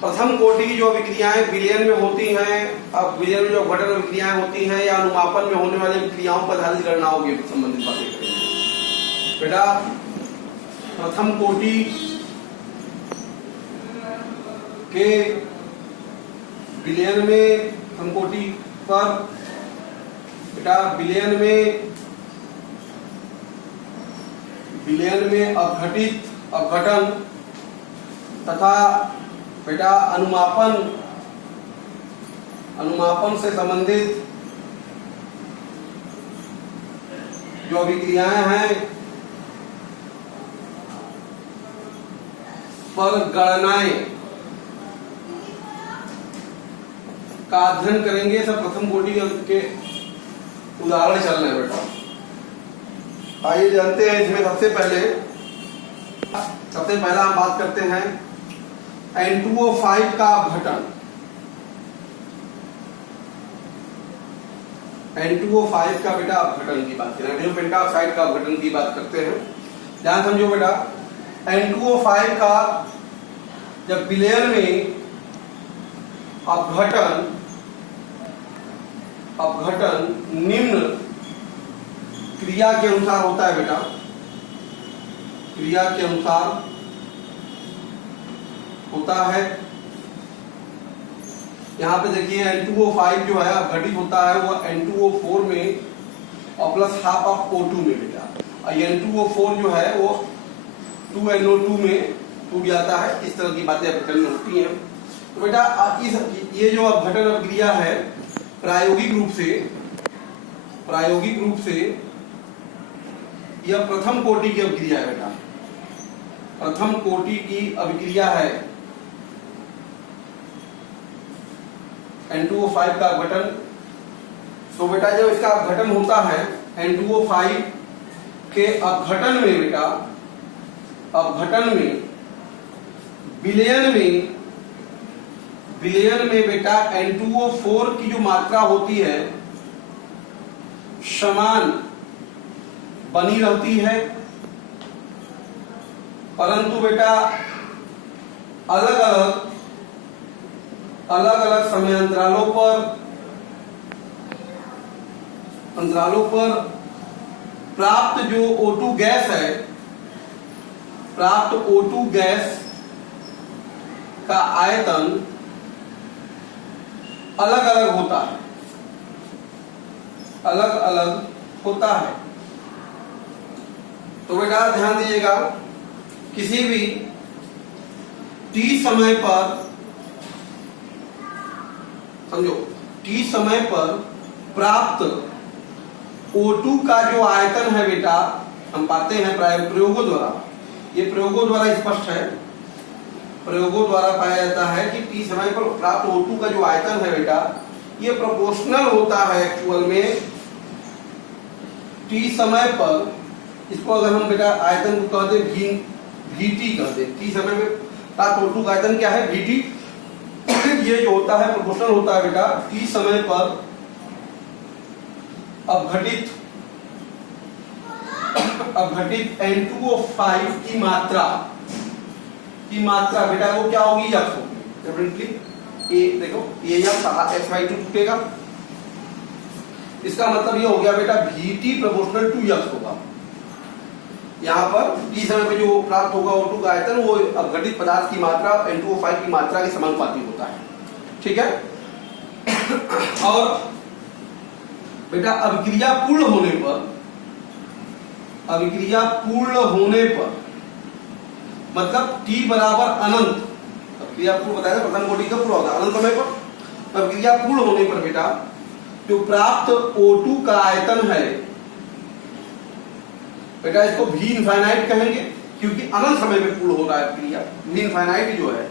प्रथम कोटि की जो अभिक्रियाएं विलयन में होती हैं, अब विलयन में जो अपघटन अभिक्रियाएं होती हैं या अनुमापन में होने वाली अभिक्रियाओं पर आधारित गणनाओं की संबंधित बातें करेंगे। बेटा प्रथम कोटि के विलयन में, प्रथम कोटि पर बेटा विलयन में अपघटन तथा बेटा अनुमापन से संबंधित जो अभिक्रियाएं हैं पर गणनाएं का अध्ययन करेंगे। सब प्रथम कोटि के उदाहरण चल रहे हैं बेटा। आइए जानते हैं इसमें सबसे पहला हम बात करते हैं N2O5 का अपघटन। N2O5 का बेटा अपघटन की बात करें, नाइट्रोजन पेंटाऑक्साइड का अपघटन की बात करते हैं। ध्यान समझो बेटा, N2O5 का जब विलयन में अपघटन निम्न क्रिया के अनुसार होता है बेटा, क्रिया के अनुसार होता है। यहां पे देखिए N2O5 जो है अपघटित होता है वो N2O4 में और प्लस हाफ ऑफ O2 में बेटा, और N2O4 जो है वो 2NO2 में टूट जाता है। इस तरह की बातें अपघटन में होती हैं। तो बेटा ये जो अपघटन अभिक्रिया है प्रायोगिक रूप से यह प्रथम कोटि की अभिक्रिया है बेटा, प्रथम कोटि की अभिक्रिया है। N2O5 का अपघटन, तो बेटा जब इसका अपघटन होता है N2O5 के अपघटन में बेटा, अपघटन में विलयन में बेटा N2O4 की जो मात्रा होती है समान बनी रहती है, परंतु बेटा अलग अलग समयांतरालों पर प्राप्त जो O2 गैस है, प्राप्त O2 गैस का आयतन अलग अलग होता है। तो बेटा ध्यान दीजिएगा, किसी भी t समय पर, समझो t समय पर प्राप्त O2 का जो आयतन है बेटा, हम पाते हैं प्रयोगों द्वारा, ये प्रयोगों द्वारा स्पष्ट है, प्रयोगों द्वारा पाया जाता है कि t समय पर प्राप्त O2 का जो आयतन है बेटा ये प्रोपोर्शनल होता है एक्चुअल में t समय पर। इसको अगर हम बेटा आयतन को कहते VT कहते, t समय में प्राप्त O2 का आयतन क्या है VT। ये जो होता है प्रोपोर्शनल होता है बेटा t समय पर अपघटित N2O5 की मात्रा बेटा वो क्या होगी, यक्स होगी डेफिनेटली। ये देखो ये x/2 टूटेगा, इसका मतलब ये हो गया बेटा VT प्रोपोर्शनल टू यक्स होगा। यहाँ पर t समय पे जो प्राप्त होगा O2 का आयतन वो अपघटित पदार्थ की मात्रा N2O5 की मात्रा के समानुपाती होता है, ठीक है। और बेटा अभिक्रिया पूर्ण होने पर मतलब t बराबर अनंत, अभिक्रिया पूर्ण बताया प्रथम कोटि का पूरा होता है अनंत समय पर। अभिक्रिया पूर्ण होने पर बेटा जो प्राप्त O2 का आयतन है बेटा इसको V इनफाइनाइट कहेंगे, क्योंकि अनंत समय में पूर्ण हो रहा है अभिक्रिया। V इनफाइनाइट जो है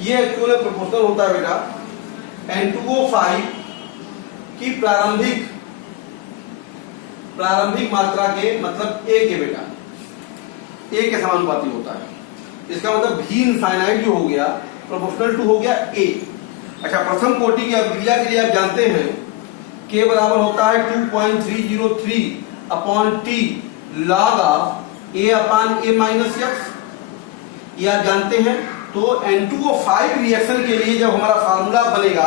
ये एक्चुअल प्रोपोर्शनल होता है बेटा N2O5 की प्रारंभिक मात्रा के मतलब A के बेटा, A के समानुपाती होता है। इसका मतलब V इनफाइनाइट जो हो गया प्रोपोर्शनल टू हो गया A। अच्छा, प्रथम कोटि की अभिक्रिया के लिए आप जानते हैं K बराबर होता है 2.303 upon T log of A upon A minus x, ये आप जानते हैं। तो N2O5 रिएक्शन के लिए जब हमारा फार्मूला बनेगा,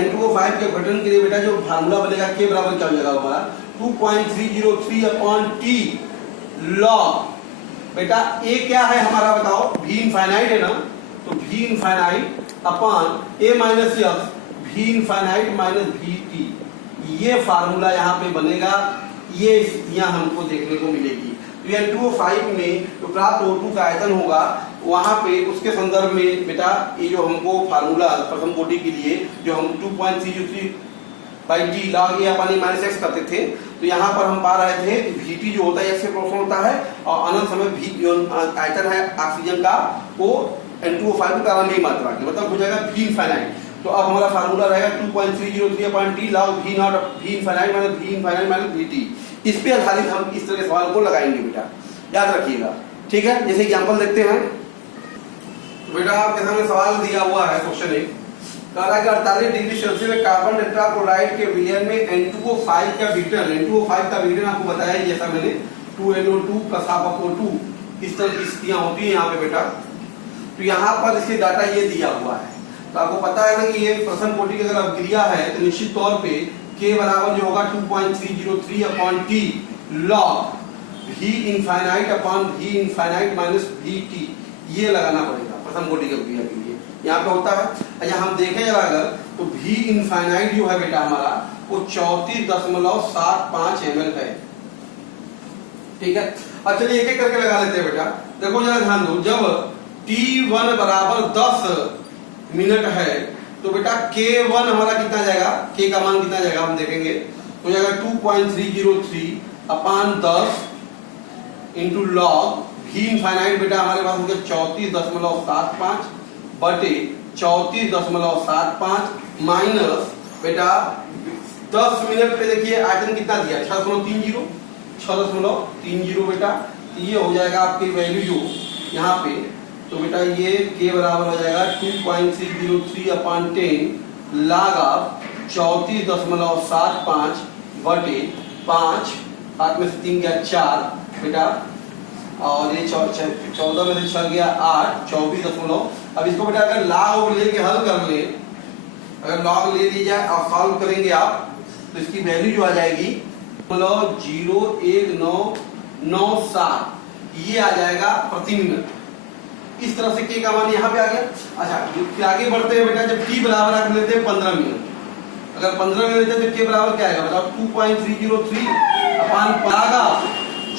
N2O5 के गठन के लिए बेटा जो फार्मूला बनेगा के बराबर क्या हो जाएगा हमारा 2.303 अपॉन टी लॉग। बेटा ए क्या है हमारा बताओ, V इनफाइनाइट है ना, तो V infinite upon a minus F, V infinite minus VT, ये फार्मूला यहाँ पे बनेगा। ये स्थितियां हमको देखने को मिलेगी। तो N2O5 में जो प्राप्त O2 का आयतन होगा वहां पे उसके संदर्भ में बेटा ये जो हमको फार्मूला प्रथम कोटि के लिए जो हम 2.303 by T log A upon a minus x करते थे, तो यहाँ पर हम पा रहे थे VT जो होता है एक्स के प्रोपोर्शनल होता है और अनंत समय V आयतन है ऑक्सीजन का वो N2O5 की प्रारंभिक मात्रा की, मतलब हो जाएगा V इनफाइनाइट। तो अब हमारा फार्मूला रहेगा 2.303 upon T log V not V infinite minus VT। इस पे आधारित हम इस तरह के सवाल को लगाएंगे बेटा, याद रखिएगा, ठीक है। जैसे एग्जांपल देखते हैं, तो बेटा आपके सामने सवाल दिया हुआ है, क्वेश्चन एक कह रहा है कि 48 डिग्री सेल्सियस में कार्बन टेट्राक्लोराइड के विलयन में N2O5 का विघटन, N2O5 का विघटन आपको बताया जैसा मैंने 2NO2 प्लस हाफ O2, इस तरह की स्थितियां होती है यहाँ पे बेटा। तो यहाँ पर इसके डाटा ये दिया हुआ है, तो आपको पता है ना कि ये प्रथम कोटि की अगर अवक्रिया है तो निश्चित तौर पे के बराबर जो होगा 2.303 upon T log V infinite upon V infinite minus VT, ये लगाना पड़ेगा प्रथम कोटि की अवक्रिया के लिए। यहाँ पे होता है, अच्छा हम देखें जरा अगर, तो V इनफाइनाइट जो है बेटा हमारा वो 34.75 ml है, ठीक है। अब चलिए एक एक करके लगा लेते हैं बेटा। देखो जरा ध्यान दो, जब T1 बराबर 10 मिनट है तो बेटा K1 हमारा कितना जाएगा, K का मान कितना जाएगा हम देखेंगे, तो जाएगा 2.303 upon 10 into log V infinite बेटा हमारे पास हो गया 34.75 बटे 34.75 माइनस बेटा 10 मिनट पे देखिए आयतन कितना दिया 6.30 बेटा, ये हो जाएगा आपकी वैल्यू जो यहाँ पे, तो बेटा ये के बराबर हो जाएगा 2.303 अपॉन 10 log ऑफ 34.75 बटे 5, 8 में से 3 गया 4 बेटा, और ये 14 में से 6 गया 8, 24. अब इसको बेटा अगर log लेके हल कर ले, अगर log ले ली जाए और सॉल्व करेंगे आप तो इसकी वैल्यू जो आ जाएगी 0.01997, ये आ जाएगा प्रति मिनट। इस तरह से के का मान यहाँ पे आ गया। अच्छा फिर आगे बढ़ते हैं बेटा, जब टी बराबर आप लेते हैं 15 मिनट, अगर 15 मिनट लेते हैं तो के बराबर क्या आएगा बताओ, 2.303 अपान पागा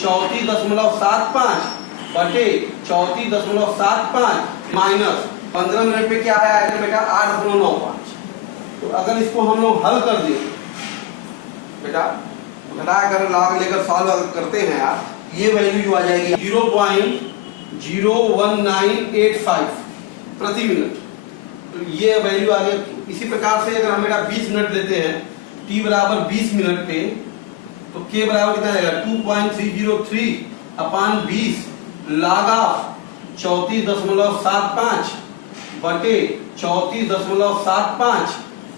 34.75 बटे 34.75 माइनस 15 मिनट पे क्या आएगा बेटा 8.95। तो अगर इसको हम लोग हल कर दें बेटा, घटा कर लॉग लेकर सॉल्व करते हैं आप, ये वैल्यू जो आ जाएगी 0.01985 प्रति मिनट। तो ये वैल्यू आ गया। इसी प्रकार से अगर हम बेटा 20 मिनट लेते हैं, टी बराबर 20 मिनट पे, तो के बराबर कितना आएगा 2.303 अपान 20 लागा 34.75 बटे 34.75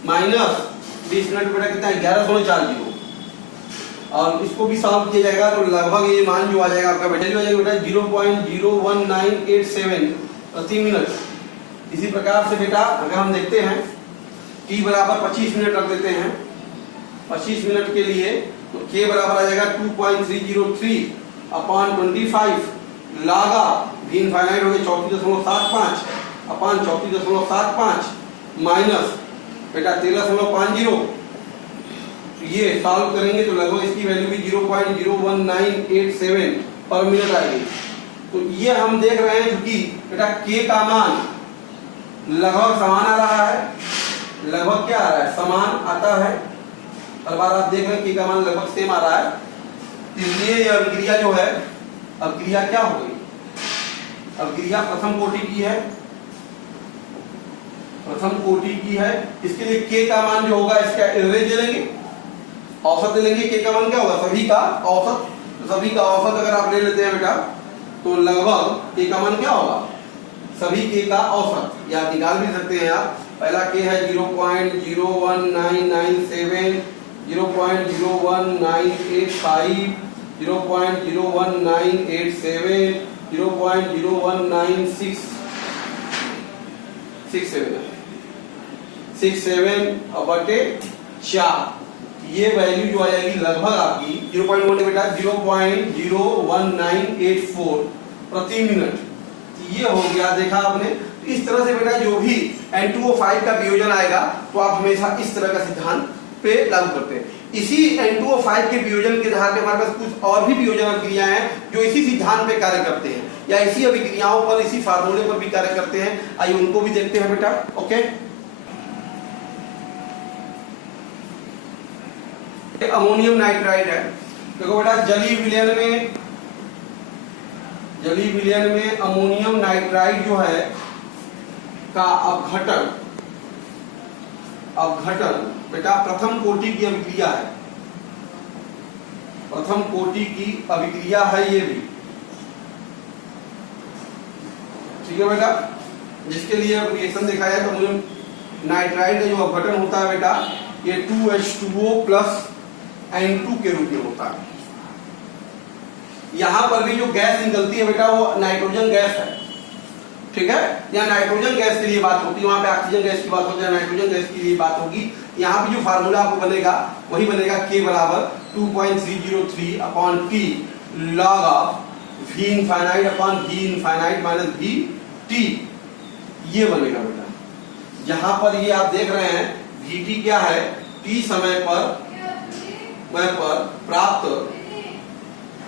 माइनस 20 मिनट बेटा कितना है 11.40, और इसको भी सॉल्व किया जाएगा तो लगभग ये मान जो आ जाएगा आपका वैल्यू आ जाएगा बेटा 0.01987 प्रति मिनट। इसी प्रकार से बेटा अगर हम देखते हैं t बराबर 25 मिनट रख देते हैं, 25 मिनट के लिए तो k बराबर आ जाएगा 2.303 अपॉन 25 लागा v इनफाइनाइट हो गया 34.75 अपॉन 34.75 माइनस बेटा 13.50। ये सॉल्व करेंगे तो लगभग इसकी वैल्यू भी 0.01987 पर मिनट आएगी। तो ये हम देख रहे हैं कि बेटा के का मान लगभग समान आ रहा है, लगभग क्या आ रहा है समान आता है, हर बार आप देख रहे हैं के का मान लगभग सेम आ रहा है। इसलिए ये अभिक्रिया जो है, अभिक्रिया क्या हो गई, अभिक्रिया प्रथम कोटि की है, प्रथम कोटि की है। इसके लिए के का मान जो होगा इसका एवरेज ले लेंगे, औसत ले लेंगे। के का मान क्या होगा सभी का औसत, तो सभी का औसत अगर आप ले लेते हैं बेटा तो लगभग के का मान क्या होगा सभी के का औसत, या निकाल भी सकते हैं आप। पहला के है 0.01997, 0.01985, 0.01987, 0.01967 और बटे 4, ये वैल्यू जो आ जाएगी लगभग आपकी 0.1 बेटा 0.01984 प्रति मिनट। ये हो गया, देखा आपने। तो इस तरह से बेटा जो भी N2O5 का वियोजन आएगा तो आप हमेशा इस तरह का सिद्धांत पे लागू करते हैं। इसी N2O5 के वियोजन के आधार पे हमारे पास कुछ और भी वियोजन अभिक्रियाएं हैं जो इसी सिद्धांत पे कार्य करते हैं या इसी अभिक्रियाओं पर, इसी फार्मूले पर भी कार्य करते हैं। आइए उनको भी देखते हैं बेटा। ओके, अमोनियम नाइट्राइड है। देखो बेटा, जलीय विलयन में अमोनियम नाइट्राइड जो है का अपघटन बेटा प्रथम कोटि की अभिक्रिया है। प्रथम कोटि की अभिक्रिया है ये भी, ठीक है बेटा। जिसके लिए रिएक्शन देखा जाए तो अमोनियम नाइट्राइड का जो अपघटन होता है बेटा, ये 2H2O प्लस N2 के रूप में होता है। यहां पर भी जो गैस निकलती है बेटा वो नाइट्रोजन गैस है, ठीक है। यहाँ नाइट्रोजन गैस के लिए बात होती है, वहां पे ऑक्सीजन गैस की बात होती है, नाइट्रोजन गैस के लिए बात होगी। यहाँ पे जो फार्मूला आपको बनेगा वही बनेगा, K बराबर 2.303 upon T log of V infinite upon V infinite minus V T, ये बनेगा बेटा। जहां पर ये आप देख रहे हैं VT क्या है, T समय पर प्राप्त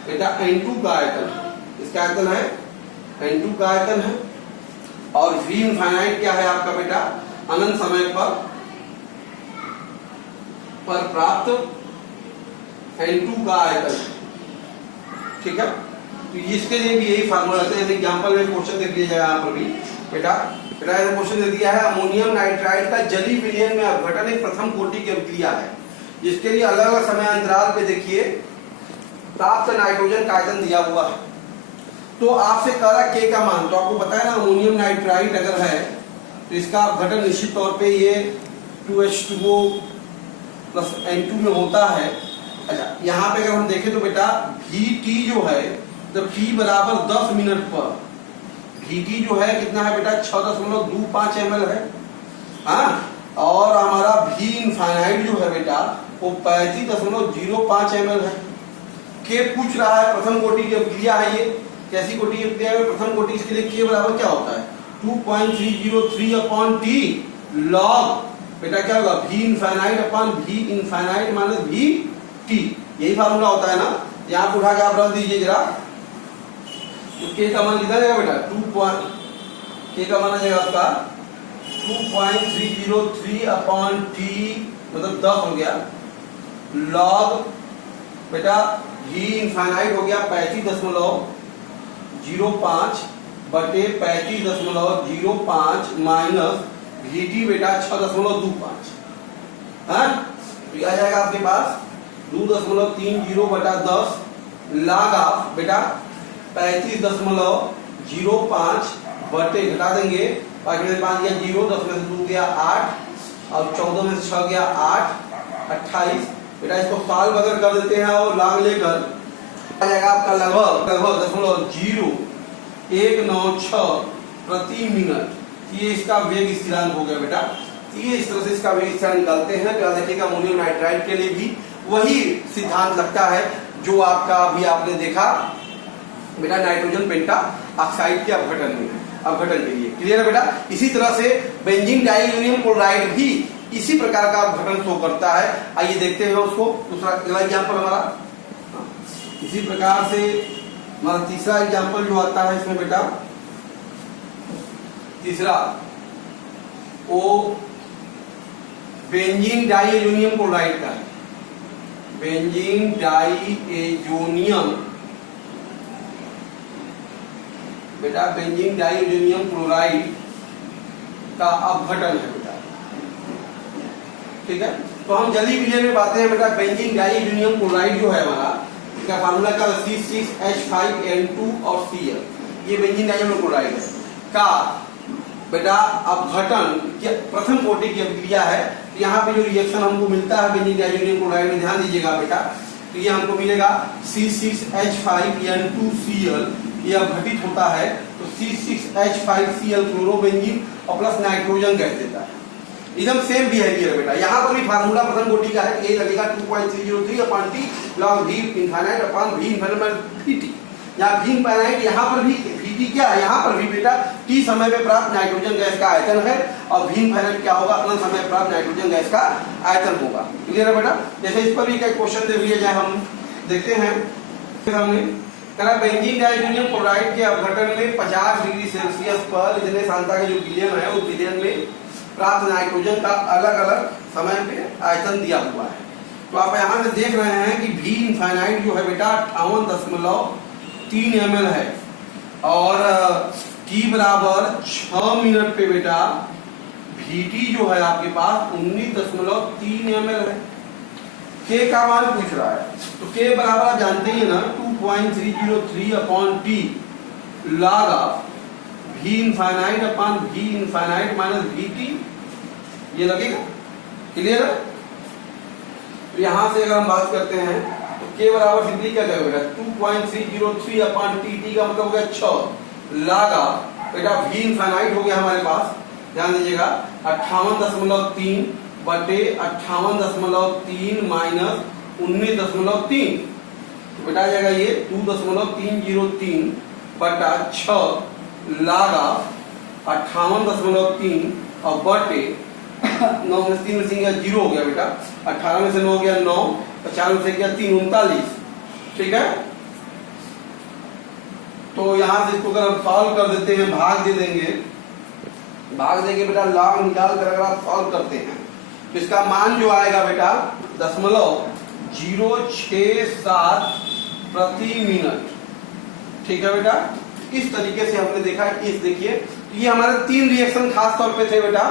बेटा N2 का आयतन, इसका आयतन है N2 का आयतन है, और V इनफाइनाइट क्या है आपका बेटा, अनंत समय पर प्राप्त N2 का आयतन, ठीक है। तो इसके लिए भी यही फार्मूला है। एग्जांपल में क्वेश्चन देख लीजिएगा यहाँ पर भी बेटा क्वेश्चन दे दिया है, अमोनियम नाइट्राइड का जलीय विलयन में अपघटन एक प्रथम कोटि की अभिक्रिया है, जिसके लिए अलग अलग समय अंतराल पे देखिए प्राप्त नाइट्रोजन का आयतन दिया हुआ है। तो आपसे कह रहा K का मान, तो आपको पता है ना अमोनियम नाइट्राइड अगर है तो इसका अपघटन निश्चित तौर पे ये 2H2O प्लस N2 में होता है। अच्छा, यहाँ पे अगर हम देखें तो बेटा VT जो है, जब T बराबर 10 मिनट पर VT जो है कितना है बेटा, 6.25 ml है, हाँ। और हमारा V इनफाइनाइट जो है बेटा वो 35.05 ml है। K पूछ रहा है, प्रथम कोटि की अभिक्रिया है ये, कैसी कोटि की अभिक्रिया है प्रथम कोटि, इसके लिए K बराबर क्या होता है 2.303 अपॉन T log बेटा क्या होगा V infinite upon V infinite minus V T, यही फार्मूला होता है ना। यहाँ पे उठा के आप रख दीजिए जरा, तो K का मान कितना जाएगा बेटा, K का मान आ जाएगा आपका 2.303 अपॉन T मतलब 10 हो गया, log बेटा V इनफाइनाइट हो गया 35.05 बटे 35.05 माइनस VT बेटा 6.25, हाँ। तो आ जाएगा आपके पास 2.30 बटा 10 log ऑफ बेटा 35.05 बटे, घटा देंगे 5 में से 5 गया 0, 10 में से 2 गया 8 और 14 में से 6 गया 8, 28 बेटा। इसको साल अगर कर देते हैं और log लेकर आ जाएगा आपका लगभग 0.196 प्रति मिनट। ये इसका वेग स्थिरांक हो गया बेटा। ये इस तरह से इसका वेग स्थिरांक निकालते हैं। तो देखिएगा अमोनियम नाइट्राइड के लिए भी वही सिद्धांत लगता है जो आपका अभी आपने देखा बेटा नाइट्रोजन पेंटा ऑक्साइड के अपघटन के लिए। क्लियर है बेटा। इसी तरह से बेंजीन डाइअमोनियम क्लोराइड भी इसी प्रकार का अपघटन शो करता है। आइए देखते हैं उसको। दूसरा अगला एग्जाम्पल हमारा इसी प्रकार से हमारा तीसरा एग्जाम्पल जो आता है इसमें बेटा, तीसरा वो बेंजीन डाइएजोनियम क्लोराइड का है। बेंजीन डाइएजोनियम बेटा, बेंजीन डाइएजोनियम क्लोराइड का अपघटन है बेटा। ठीक है, तो हम जल्दी विलयन में बातें हैं बेटा। बेंजीन डाइएजोनियम क्लोराइड जो है हमारा, इसका फार्मूला का C6H5N2 और Cl, ये बेंजीन डाइएजोनियम क्लोराइड है का बेटा अपघटन प्रथम कोटि की अभिक्रिया है। तो यहाँ पे जो रिएक्शन हमको मिलता है बेंजीन डाइएजोनियम क्लोराइड में, ध्यान दीजिएगा बेटा, तो ये हमको मिलेगा C6H5N2Cl, ये अपघटित होता है तो C6H5Cl क्लोरोबेंजीन और प्लस नाइट्रोजन गैस देता है। एकदम सेम बिहेवियर बेटा। यहाँ पर भी फार्मूला प्रथम कोटि का है, ए लगेगा 2.303 upon T log V infinite upon V infinite Vt। यहाँ V इनफाइनाइट यहाँ पर भी Vt क्या है, यहाँ पर भी बेटा T समय पे प्राप्त नाइट्रोजन गैस का आयतन है और V इनफाइनाइट क्या होगा, अनंत समय प्राप्त नाइट्रोजन गैस का आयतन होगा। क्लियर है बेटा। जैसे इस पर भी क्या क्वेश्चन दे दिया जाए, हम देखते हैं। हमने कहा बेंजीन डाइज़ोनियम क्लोराइड के अपघटन में 50 डिग्री सेल्सियस पर इतने सांद्रता के जो विलयन है उस विलयन में प्राप्त नाइट्रोजन का अलग अलग समय पे आयतन दिया हुआ है। तो आप यहाँ से देख रहे हैं कि V इनफाइनाइट जो है बेटा 58.3 ml है और T बराबर 6 मिनट पे बेटा Vt जो है आपके पास 19.3 ml है। K का मान पूछ रहा है तो K बराबर आप जानते ही ना 2.303 upon T log of V infinite upon V infinite minus Vt, ये लगेगा। क्लियर है। तो यहां से अगर हम बात करते हैं तो K बराबर सिंपली क्या करेगा 2.303 अपॉन T का मतलब हो गया 6 log ऑफ बेटा V इनफाइनाइट हो गया हमारे पास, ध्यान दीजिएगा 58.3 बटे 58.3 माइनस 19.3 तो बेटा आ जाएगा ये 2.303 बटा 6 log ऑफ 58.3 और बटे 9 में 3 में से 0 हो गया बेटा, 18 में से 9 हो गया 9, 50 में से क्या 3 39। ठीक है। तो यहां से इसको अगर हम सॉल्व कर देते हैं, भाग दे देंगे, भाग देंगे बेटा log निकाल कर अगर आप सॉल्व करते हैं तो इसका मान जो आएगा बेटा 0.067 प्रति मिनट। ठीक है बेटा। इस तरीके से हमने देखा। इस देखिए ये हमारे 3 रिएक्शन खास तौर पे थे बेटा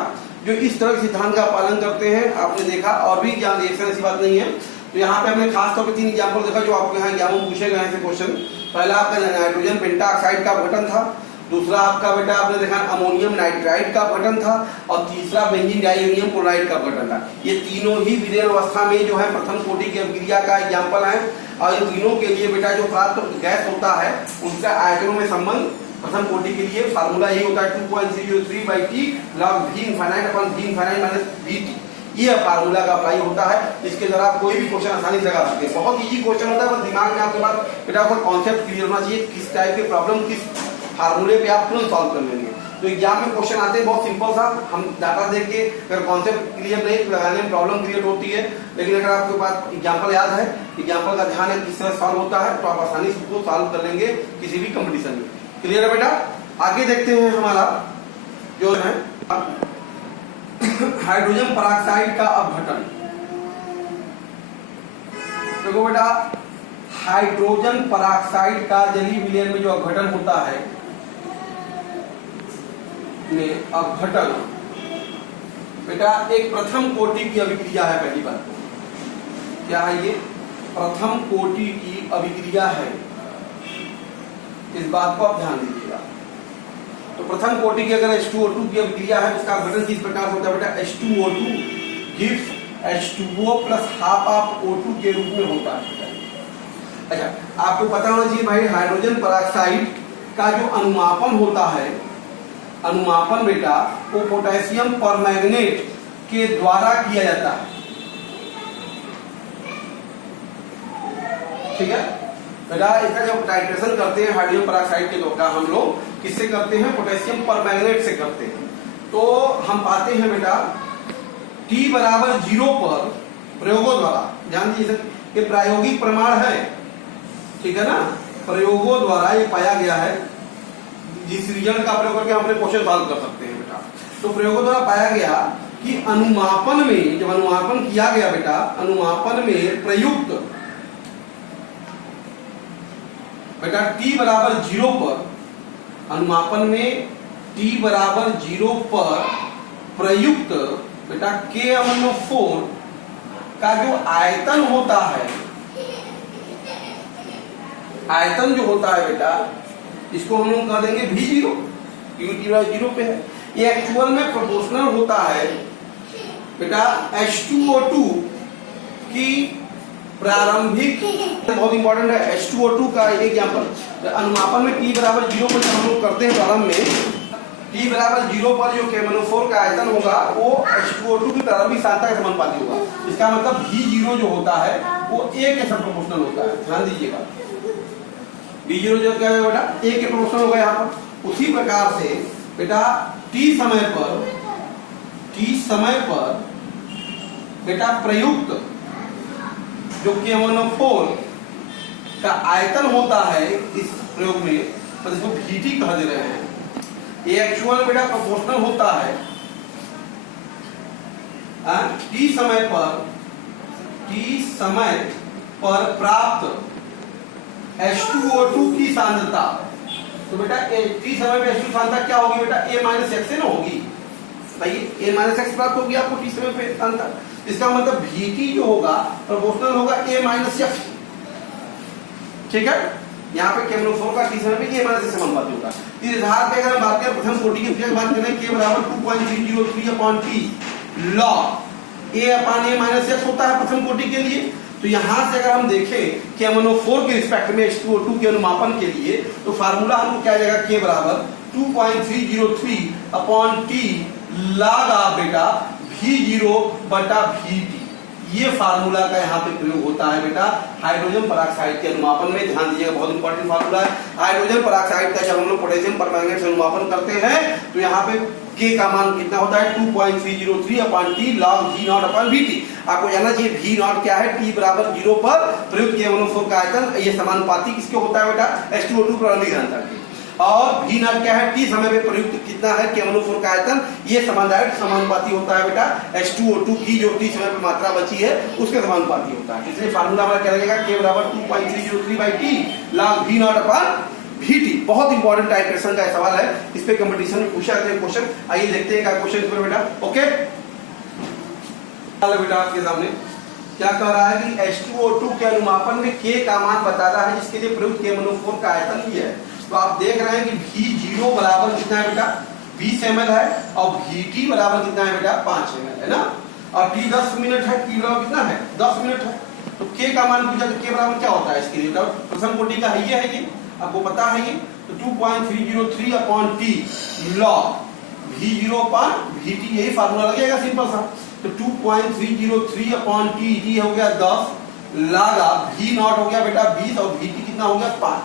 जो इस तरह के सिद्धांत का पालन करते हैं, आपने देखा। और भी यहाँ रिएक्शन ऐसी बात नहीं है। तो यहाँ पे हमने खास तौर पे 3 एग्जाम्पल देखा जो आपके यहाँ एग्जाम में पूछे गए हैं क्वेश्चन। पहला आपका नाइट्रोजन पेंटाऑक्साइड का अपघटन था, दूसरा आपका बेटा आपने देखा अमोनियम नाइट्राइड का अपघटन था और तीसरा बेंजीन डाइज़ोनियम क्लोराइड का अपघटन था। ये तीनों ही विलयन अवस्था में जो है प्रथम कोटि की अभिक्रिया का एग्जाम्पल है और इन तीनों के लिए बेटा जो प्राप्त गैस होता है उनका आयतनों में संबंध प्रथम कोटि के लिए फार्मूला यही होता है 2.303/T log V infinite upon V infinite minus Vt। ये फार्मूला का अप्लाई होता है। इसके द्वारा आप कोई भी क्वेश्चन आसानी से लगा सकते हैं। बहुत इजी क्वेश्चन होता है, बस दिमाग में आपके पास बेटा आपका कॉन्सेप्ट क्लियर होना चाहिए, किस टाइप के प्रॉब्लम किस फार्मूले पे आप तुरंत सॉल्व कर लेंगे। तो एग्जाम में क्वेश्चन आते हैं बहुत सिंपल सा, हम डाटा देख के अगर कॉन्सेप्ट क्लियर नहीं तो लगाने में प्रॉब्लम क्रिएट होती है। लेकिन अगर आपके पास एग्जाम्पल याद है, एग्जाम्पल का ध्यान है किस तरह सॉल्व होता है, तो आप आसानी से उसको सॉल्व कर लेंगे किसी भी कंपटीशन में। क्लियर है बेटा। आगे देखते हैं हमारा जो है हाइड्रोजन पेरोक्साइड का अपघटन। देखो बेटा हाइड्रोजन पेरोक्साइड का जलीय विलयन में जो अपघटन होता है में अपघटन बेटा एक प्रथम कोटि की अभिक्रिया है। पहली बात क्या है, ये प्रथम कोटि की अभिक्रिया है, इस बात को आप ध्यान दीजिएगा। तो प्रथम कोटि की अगर H2O2 की अभिक्रिया है उसका अपघटन किस प्रकार होता है बेटा, H2O2 gives H2O plus half of O2 के रूप में होता है। अच्छा, आपको पता होना चाहिए भाई हाइड्रोजन पेरोक्साइड का जो अनुमापन होता है, अनुमापन बेटा वो पोटेशियम परमैंगनेट के द्वारा किया जाता है। ठीक है बेटा। इसका जब टाइट्रेशन करते हैं हाइड्रोजन पेरोक्साइड के द्वारा हम लोग किससे करते हैं, पोटेशियम परमैंगनेट से करते हैं। तो हम पाते हैं बेटा T बराबर 0 पर प्रयोगों द्वारा, ध्यान दीजिए ये प्रायोगिक प्रमाण है, ठीक है ना, प्रयोगों द्वारा ये पाया गया है, जिस रिजल्ट का प्रयोग करके हम अपने क्वेश्चन सॉल्व कर सकते हैं बेटा। तो प्रयोगों द्वारा पाया गया कि अनुमापन में, जब अनुमापन किया गया बेटा, अनुमापन में प्रयुक्त बेटा T बराबर 0 पर, अनुमापन में T बराबर 0 पर प्रयुक्त बेटा K4 का जो आयतन होता है, आयतन जो होता है बेटा इसको हम लोग कह देंगे V0, क्योंकि T 0 पे है। ये एक्चुअल में प्रोपोर्शनल होता है बेटा H2O2 की प्रारंभिक, बहुत इंपॉर्टेंट है, H2O2 का एग्जाम्पल। अनुमापन में T बराबर 0 पर हम लोग करते हैं प्रारंभ में, T बराबर 0 पर जो KMnO4 का आयतन होगा वो H2O2 की प्रारंभिक सांद्रता के समानुपाती होगा। इसका मतलब V0 जो होता है वो A के साथ प्रोपोर्शनल होता है, ध्यान दीजिएगा। V0 जो क्या है बेटा, A के प्रोपोर्शनल होगा यहाँ पर। उसी प्रकार से बेटा T समय पर बेटा प्रयुक्त जो KMnO4 का आयतन होता है इस प्रयोग में, तो इसको VT कह दे रहे हैं। ये एक्चुअल बेटा प्रोपोर्शनल होता है T समय पर प्राप्त H2O2 की सांद्रता। तो बेटा T समय पे H2 सांद्रता क्या होगी बेटा, A माइनस एक्स से ना होगी, बताइए। A माइनस एक्स प्राप्त होगी आपको T समय पे सांद्रता। इसका मतलब VT जो होगा प्रोपोर्शनल होगा A माइनस एक्स, ठीक है। यहाँ पे KMnO4 का T समय पे A माइनस एक्स समानुपाती होगा। इस आधार पे अगर हम बात करें प्रथम कोटि की बात करें, K बराबर 2.303/T log A/A minus x होता है प्रथम कोटि के लिए। तो यहाँ से अगर हम देखें KMnO4 के रिस्पेक्ट में H2O2 के अनुमापन के लिए, तो फार्मूला हमको क्या जाएगा, K बराबर 2.303/T log बेटा V0/VT। ये फार्मूला का यहाँ पे प्रयोग होता है बेटा हाइड्रोजन पेरोक्साइड के अनुमापन में, ध्यान दीजिएगा, बहुत इंपॉर्टेंट फार्मूला है। हाइड्रोजन पेरोक्साइड का जब हम लोग पोटेशियम परमैंगनेट से अनुमापन करते हैं तो यहाँ पे K का मान कितना होता है, 2.303/T log V0/VT। आपको जानना चाहिए V0 क्या है, T बराबर 0 पर प्रयुक्त KMnO4 का आयतन, ये समानुपाती किसके होता है बेटा, H2O2 प्रारंभिक सांद्रता के। और V0 क्या है, T समय पे प्रयुक्त कितना है KMnO4 का आयतन, ये समानुपाती होता है बेटा H2O2 की जो T समय पे मात्रा बची है उसके समानुपाती होता है। इसलिए फार्मूला हमारा क्या लगेगा, K बराबर 2.303/T log V0/VT। बहुत इंपॉर्टेंट टाइप क्वेश्चन का सवाल है, इस पे कंपटीशन में पूछा जाते हैं क्वेश्चन। आइए देखते हैं क्या क्वेश्चन इस पर बेटा, ओके। बेटा आपके सामने क्या कह रहा है कि H2O2 के अनुमापन में K का मान बताता है, जिसके लिए प्रयुक्त KMnO4 का आयतन ही है। तो आप देख रहे हैं कि V0 बराबर कितना है बेटा, 20 ml है, और VT बराबर कितना है बेटा, 5 ml है ना, और T 10 मिनट है, T बराबर कितना है, 10 मिनट है। तो K का मान पूछा तो K बराबर क्या होता है इसके लिए, प्रथम कोटि का है ये आपको पता है ये। तो 2.303/T log V0/VT, यही फार्मूला लगेगा सिंपल सा। तो 2.303/T, T हो गया 10, लगा V0 हो गया बेटा 20, और VT कितना हो गया 5।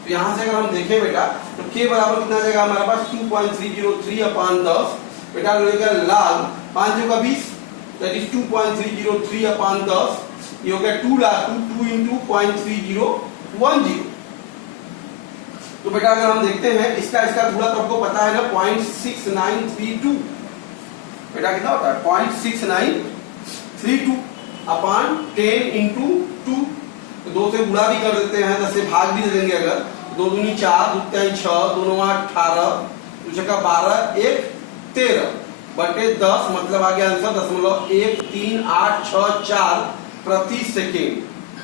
तो यहाँ से अगर हम देखें बेटा तो K बराबर कितना जाएगा हमारे पास, 2.303/10 बेटा लगेगा log 5 होगा 20, दैट इज 2.303/10, ये हो गया 2 into 0.3010। तो बेटा अगर हम देखते हैं इसका गुणा तो आपको पता है ना, 0.6932 बेटा कितना होता है, 0.6932/10 into 2। तो 2 से गुणा भी कर देते हैं, 10 से भाग भी दे देंगे अगर, 2 दूनी 4, 2 तिहाई 6, 2 9 18, 2 छक्का 12, 1 13/10, मतलब आ गया आंसर 0.1386 प्रति सेकेंड।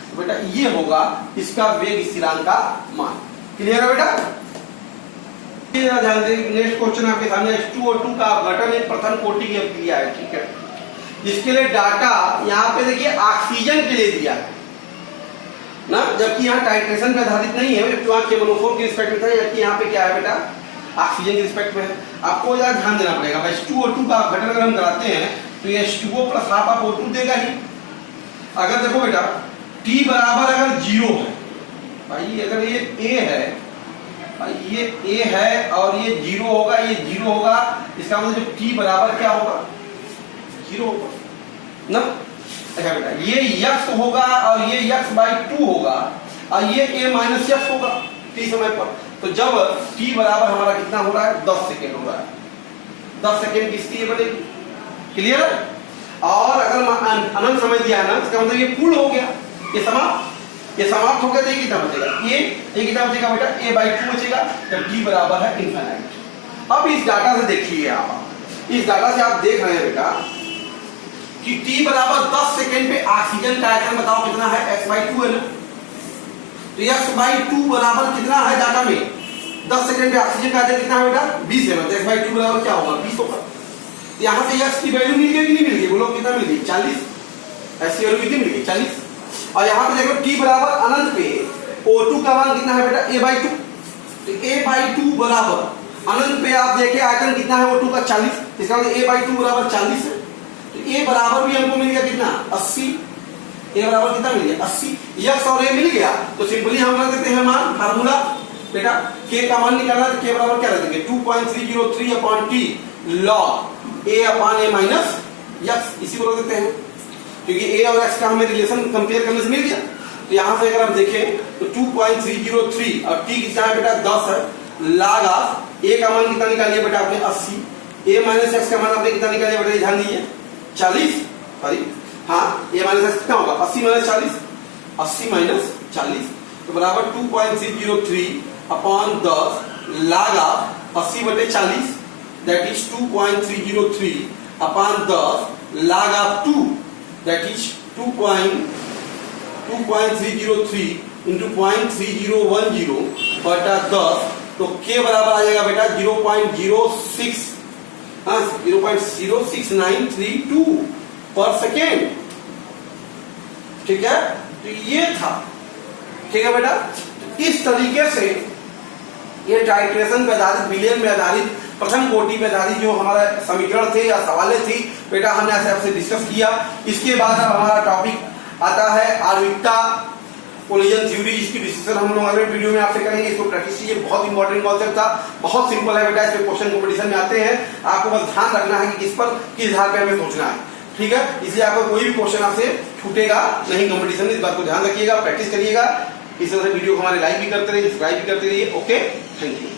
तो बेटा ये होगा इसका वेग स्थिरांक का मान। क्लियर है बेटा। ध्यान दें, नेक्स्ट क्वेश्चन आपके सामने H2O2 का अपघटन एक प्रथम कोटि की अभिक्रिया है, ठीक है, जिसके लिए डाटा यहाँ पे देखिए ऑक्सीजन के लिए दिया है ना, जबकि यहाँ टाइट्रेशन पे आधारित नहीं है, जबकि वहाँ KMnO4 के रिस्पेक्ट में था, जबकि यहाँ पे क्या है बेटा, ऑक्सीजन के रिस्पेक्ट में है। आपको ज्यादा ध्यान देना पड़ेगा। H2O2 का अपघटन अगर हम कराते हैं तो ये H2O + ½ O2 देगा ही। अगर देखो बेटा T बराबर अगर 0 है, भाई अगर ये A है, भाई ये A है और ये 0 होगा, ये 0 होगा, इसका मतलब T बराबर क्या होगा, 0 होगा ना। अच्छा बेटा ये x होगा और ये x/2 होगा, और ये A माइनस x होगा T समय पर। तो जब T बराबर हमारा कितना हो रहा है, 10 सेकेंड हो रहा है, 10 सेकेंड किसकी ये बनेगी, क्लियर। और अगर अनंत समय दिया है ना, इसका मतलब ये पूर्ण हो गया, ये समाप्त हो गया, तो ये कितना बचेगा, ये कितना बचेगा बेटा, A/2 बचेगा, जब T बराबर है इनफाइनाइट। अब इस डाटा से देखिए आप, इस डाटा से आप देख रहे हैं बेटा कि T बराबर 10 सेकेंड पे ऑक्सीजन का आयतन बताओ कितना है, x/2 है ना। तो x/2 बराबर कितना है डाटा में, 10 सेकेंड पे ऑक्सीजन का आयतन कितना है बेटा, 20 है, मतलब x/2 बराबर क्या होगा, 20 होगा। यहाँ से x की वैल्यू मिल गई कि नहीं मिल गई, बोलो कितना मिल गई, 40। ऐसी वैल्यू कितनी मिल गई, 40। और यहाँ पे देखो t बराबर अनंत पे O2 का मान कितना है बेटा a/2, तो a/2 बराबर अनंत पे आप देखें आयतन कितना है O2 का 40, इसका मतलब a/2 बराबर 40 है। तो a बराबर भी हमको मिल गया कितना 80, a बराबर कितना मिल गया 80, x और a मिल गया तो सिंपली हम रख देते हैं मान फार्मूला बेटा k का मान निकालना है तो k बराबर क्या रख देंगे 2.303 upon t log a upon a minus x, इसी को रख देते हैं क्योंकि a और x का हमें रिलेशन कंपेयर करने से मिल गया। तो यहां से अगर हम देखें तो 2.303 और t कितना है बेटा 10 है, log ऑफ a का मान कितना निकालिए बेटा आपने 80, a माइनस x का मान आपने कितना निकालिए बेटा ध्यान दीजिए 40, सॉरी हाँ a माइनस x कितना होगा 80 माइनस 40, 80 माइनस 40 तो बराबर 2.303 अपॉन 10 log ऑफ 80 बटे 40 that is 2.303 upon 10 log of 2 that is 2.303 into 0.3010 बटा 10 तो k बराबर आ जाएगा बेटा 0.06 0.06932 पर सेकेंड। ठीक है, तो ये था, ठीक है बेटा। इस तरीके से ये टाइट्रेशन पे आधारित, विलियम में आधारित, प्रथम कोटि पे आधारित जो हमारा समीकरण थे या सवालें थी बेटा हमने ऐसे आपसे डिस्कस किया। इसके बाद अब हमारा टॉपिक आता है आणविकता कोलिजन थ्योरी, इसकी डिस्कशन हम लोग अगले वीडियो में आपसे करेंगे। इसको प्रैक्टिस कीजिए, बहुत इंपॉर्टेंट कॉन्सेप्ट था, बहुत सिंपल है बेटा। इस पे क्वेश्चन कंपटीशन में आते हैं, आपको बस ध्यान रखना है कि किस पर किस आधार पे हमें सोचना है। ठीक है, इसलिए आपको कोई भी क्वेश्चन आपसे छूटेगा नहीं कंपटीशन में, इस बात को ध्यान रखिएगा, प्रैक्टिस करिएगा। इस तरह से वीडियो को हमारे लाइक भी करते रहिए, सब्सक्राइब भी करते रहिए। Okay, thank you.